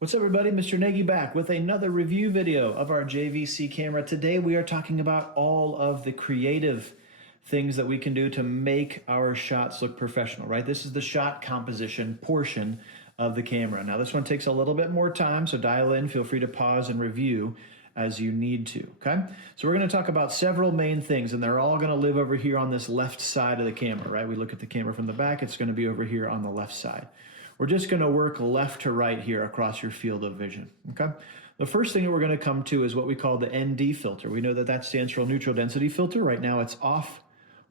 What's up, everybody? Mr. Nagy back with another review video of our JVC camera. Today we are talking about all of the creative things that we can do to make our shots look professional, right? This is the shot composition portion of the camera. Now this one takes a little bit more time, so dial in, feel free to pause and review as you need to, okay? So we're gonna talk about several main things, and they're all gonna live over here on this left side of the camera, right? We look at the camera from the back, it's gonna be over here on the left side. We're just gonna work left to right here across your field of vision, okay? The first thing that we're gonna come to is what we call the ND filter. We know that that stands for neutral density filter. Right now it's off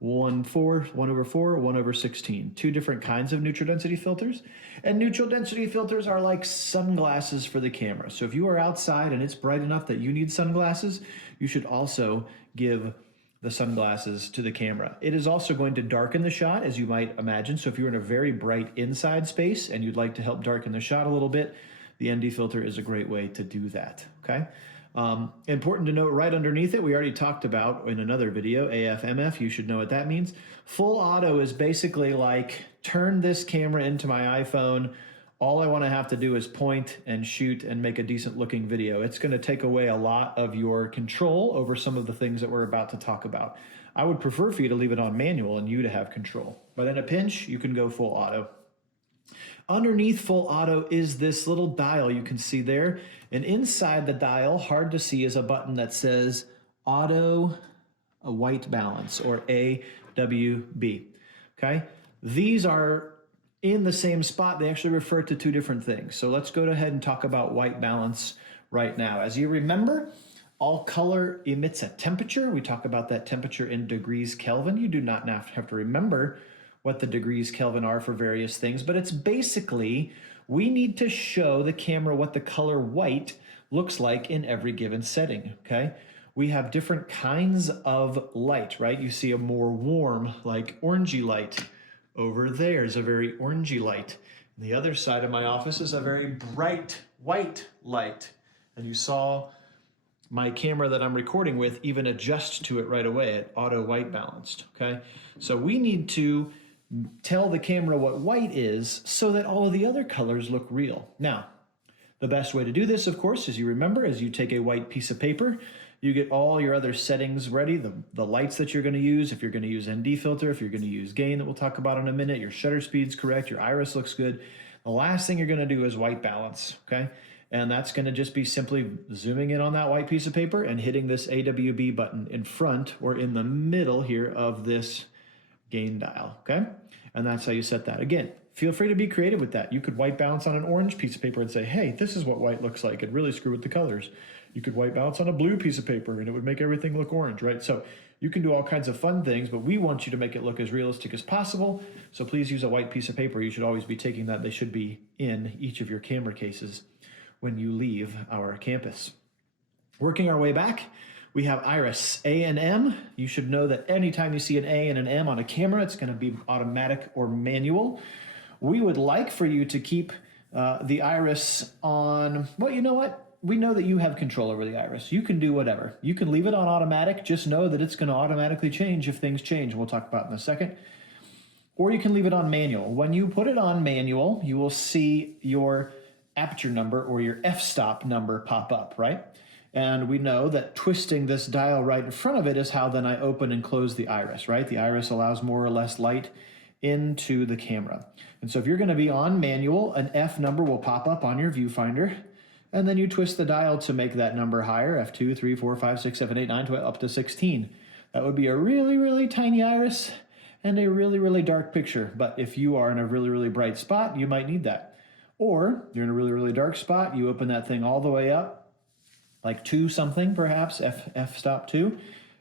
1/4, 1/16. Two different kinds of neutral density filters. And neutral density filters are like sunglasses for the camera. So if you are outside and it's bright enough that you need sunglasses, you should also give the sunglasses to the camera. It is also going to darken the shot, as you might imagine. So if you're in a very bright inside space and you'd like to help darken the shot a little bit, the ND filter is a great way to do that, okay? Important to note right underneath it, we already talked about in another video, AF/MF, you should know what that means. Full auto is basically like, turn this camera into my iPhone. All I want to have to do is point and shoot and make a decent looking video. It's going to take away a lot of your control over some of the things that we're about to talk about. I would prefer for you to leave it on manual and you to have control. But in a pinch, you can go full auto. Underneath full auto is this little dial you can see there. And inside the dial, hard to see, is a button that says auto white balance, or AWB, okay? These are in the same spot. They actually refer to two different things. So let's go ahead and talk about white balance right now. As you remember, all color emits a temperature. We talk about that temperature in degrees Kelvin. You do not have to remember what the degrees Kelvin are for various things, but it's basically, we need to show the camera what the color white looks like in every given setting, okay? We have different kinds of light, right? You see a more warm, like orangey light. Over there is a very orangey light. And the other side of my office is a very bright white light. And you saw my camera that I'm recording with even adjust to it right away at auto white balanced, okay? So we need to tell the camera what white is so that all of the other colors look real. Now, the best way to do this, of course, as you remember, is you take a white piece of paper, you get all your other settings ready, the lights that you're gonna use, if you're gonna use ND filter, if you're gonna use gain that we'll talk about in a minute, your shutter speed's correct, your iris looks good. The last thing you're gonna do is white balance, okay? And that's gonna just be simply zooming in on that white piece of paper and hitting this AWB button in front or in the middle here of this gain dial, okay? And that's how you set that. Again, feel free to be creative with that. You could white balance on an orange piece of paper and say, hey, this is what white looks like, and really screw with the colors. You could white balance on a blue piece of paper and it would make everything look orange, right? So you can do all kinds of fun things, but we want you to make it look as realistic as possible. So please use a white piece of paper. You should always be taking that. They should be in each of your camera cases when you leave our campus. Working our way back, we have iris, A and M. You should know that anytime you see an A and an M on a camera, it's gonna be automatic or manual. We would like for you to keep the iris on, well, you know what? We know that you have control over the iris. You can do whatever. You can leave it on automatic. Just know that it's gonna automatically change if things change. We'll talk about it in a second. Or you can leave it on manual. When you put it on manual, you will see your aperture number or your f-stop number pop up, right? And we know that twisting this dial right in front of it is how then I open and close the iris, right? The iris allows more or less light into the camera. And so if you're gonna be on manual, an F number will pop up on your viewfinder, and then you twist the dial to make that number higher, F2, 3, 4, 5, 6, 7, 8, 9, 12, up to 16. That would be a really, really tiny iris and a really, really dark picture. But if you are in a really, really bright spot, you might need that. Or you're in a really, really dark spot, you open that thing all the way up, like 2 something perhaps, f-stop 2,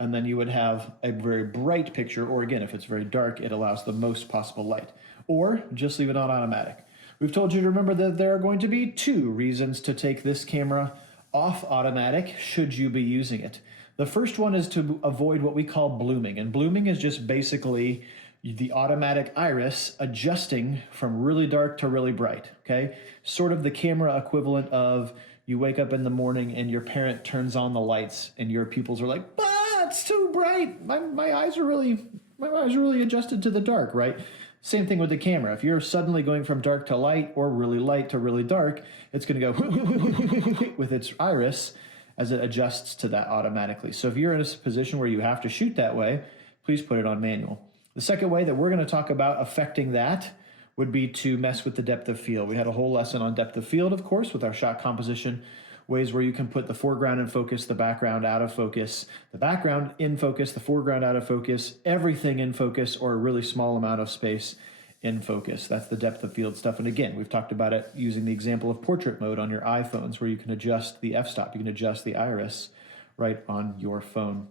and then you would have a very bright picture, or again, if it's very dark, it allows the most possible light. Or just leave it on automatic. We've told you to remember that there are going to be 2 reasons to take this camera off automatic should you be using it. The first one is to avoid what we call blooming, and blooming is just basically the automatic iris adjusting from really dark to really bright, okay? Sort of the camera equivalent of you wake up in the morning and your parent turns on the lights and your pupils are like, ah, it's too bright. My eyes are really adjusted to the dark, right? Same thing with the camera. If you're suddenly going from dark to light or really light to really dark, it's going to go with its iris as it adjusts to that automatically. So if you're in a position where you have to shoot that way, please put it on manual. The second way that we're going to talk about affecting that would be to mess with the depth of field. We had a whole lesson on depth of field, of course, with our shot composition, ways where you can put the foreground in focus, the background out of focus, the background in focus, the foreground out of focus, everything in focus, or a really small amount of space in focus. That's the depth of field stuff. And again, we've talked about it using the example of portrait mode on your iPhones, where you can adjust the f-stop, you can adjust the iris right on your phone.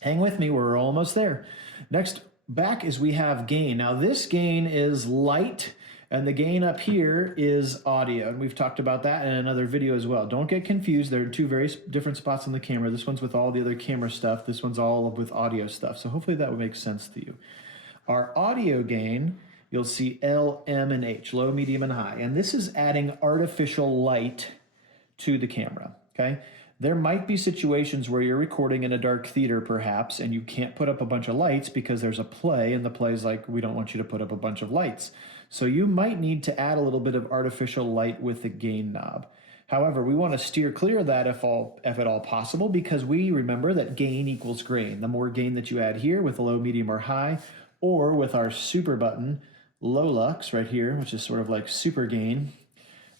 Hang with me, we're almost there. Next back is we have gain. Now this gain is light, and the gain up here is audio. And we've talked about that in another video as well. Don't get confused. There are two very different spots on the camera. This one's with all the other camera stuff. This one's all with audio stuff. So hopefully that will make sense to you. Our audio gain, you'll see L, M, and H, low, medium, and high. And this is adding artificial light to the camera, okay? There might be situations where you're recording in a dark theater perhaps, and you can't put up a bunch of lights because there's a play, and the play's like, we don't want you to put up a bunch of lights. So you might need to add a little bit of artificial light with the gain knob. However, we want to steer clear of that if at all possible, because we remember that gain equals grain. The more gain that you add here with a low, medium, or high, or with our super button, low lux right here, which is sort of like super gain,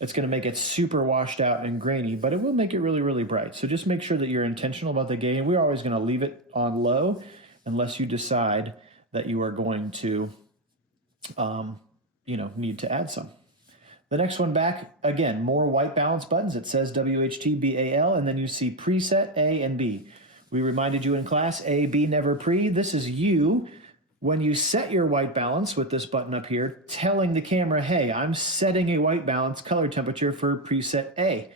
it's going to make it super washed out and grainy, but it will make it really, really bright. So just make sure that you're intentional about the gain. We're always going to leave it on low unless you decide that you are going to need to add some. The next one back, again, more white balance buttons. It says WHT-BAL, and then you see preset A and B. We reminded you in class, A, B, never pre. This is you, when you set your white balance with this button up here, telling the camera, hey, I'm setting a white balance color temperature for preset A.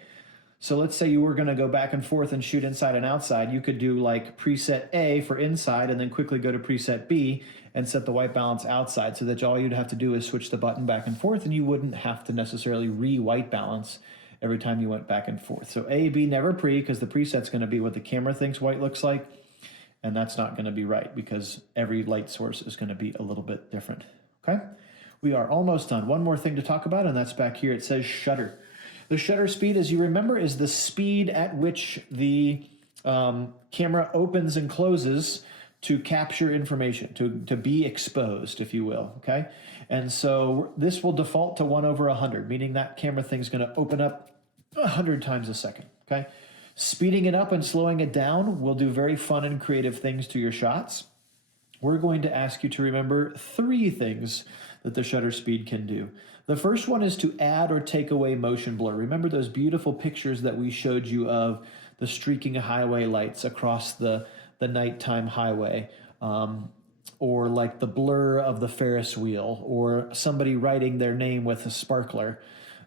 So let's say you were going to go back and forth and shoot inside and outside. You could do like preset A for inside and then quickly go to preset B and set the white balance outside, so that all you'd have to do is switch the button back and forth, and you wouldn't have to necessarily re-white balance every time you went back and forth. So A, B, never pre, because the preset's going to be what the camera thinks white looks like, and that's not going to be right because every light source is going to be a little bit different, okay? We are almost done. One more thing to talk about, and that's back here. It says shutter. The shutter speed, as you remember, is the speed at which the camera opens and closes to capture information, to be exposed, if you will, okay? And so this will default to 1/100, meaning that camera thing's going to open up 100 times a second, okay? Speeding it up and slowing it down will do very fun and creative things to your shots. We're going to ask you to remember 3 things that the shutter speed can do. The first one is to add or take away motion blur. Remember those beautiful pictures that we showed you of the streaking highway lights across the nighttime highway, or like the blur of the Ferris wheel, or somebody writing their name with a sparkler.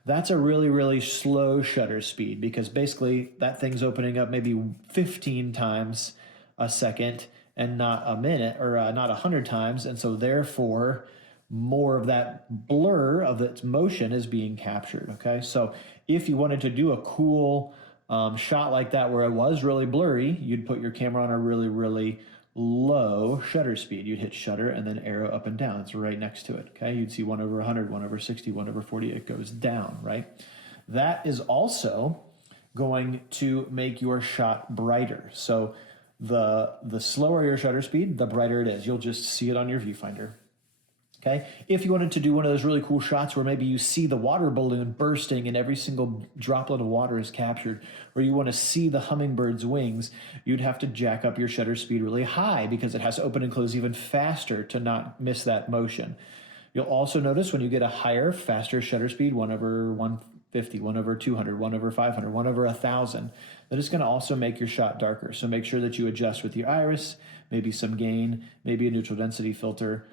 That's a really, really slow shutter speed, because basically that thing's opening up maybe 15 times a second and not a minute, or not 100 times. And so therefore more of that blur of its motion is being captured, okay? So if you wanted to do a cool shot like that where it was really blurry, you'd put your camera on a really, really low shutter speed. You'd hit shutter and then arrow up and down. It's right next to it, okay? You'd see 1/100, 1/60, 1/40. It goes down, right? That is also going to make your shot brighter. So the slower your shutter speed, the brighter it is. You'll just see it on your viewfinder. Okay. If you wanted to do one of those really cool shots where maybe you see the water balloon bursting and every single droplet of water is captured, or you want to see the hummingbird's wings, you'd have to jack up your shutter speed really high because it has to open and close even faster to not miss that motion. You'll also notice when you get a higher, faster shutter speed, 1/150, 1/200, 1/500, 1/1000, that is going to also make your shot darker. So make sure that you adjust with your iris, maybe some gain, maybe a neutral density filter,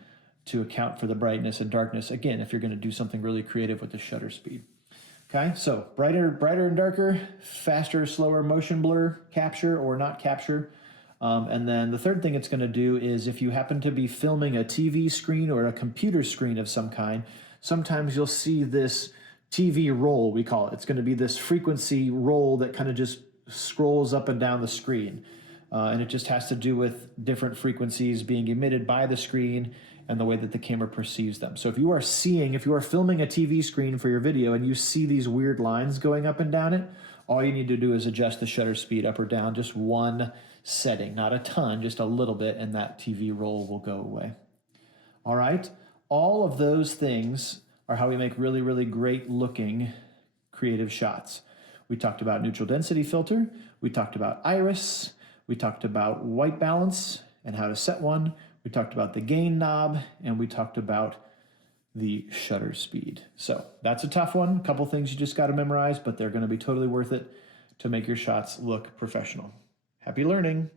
to account for the brightness and darkness, again, if you're going to do something really creative with the shutter speed. Okay, so brighter and darker, faster, slower motion blur capture or not capture. And then the third thing it's going to do is if you happen to be filming a TV screen or a computer screen of some kind, sometimes you'll see this TV roll, we call it. It's going to be this frequency roll that kind of just scrolls up and down the screen. And it just has to do with different frequencies being emitted by the screen and the way that the camera perceives them. So if you are filming a TV screen for your video and you see these weird lines going up and down it, all you need to do is adjust the shutter speed up or down, just one setting, not a ton, just a little bit, and that TV roll will go away. All right, all of those things are how we make really, really great looking creative shots. We talked about neutral density filter, we talked about iris, we talked about white balance and how to set one, we talked about the gain knob, and we talked about the shutter speed. So that's a tough one. A couple things you just got to memorize, but they're going to be totally worth it to make your shots look professional. Happy learning.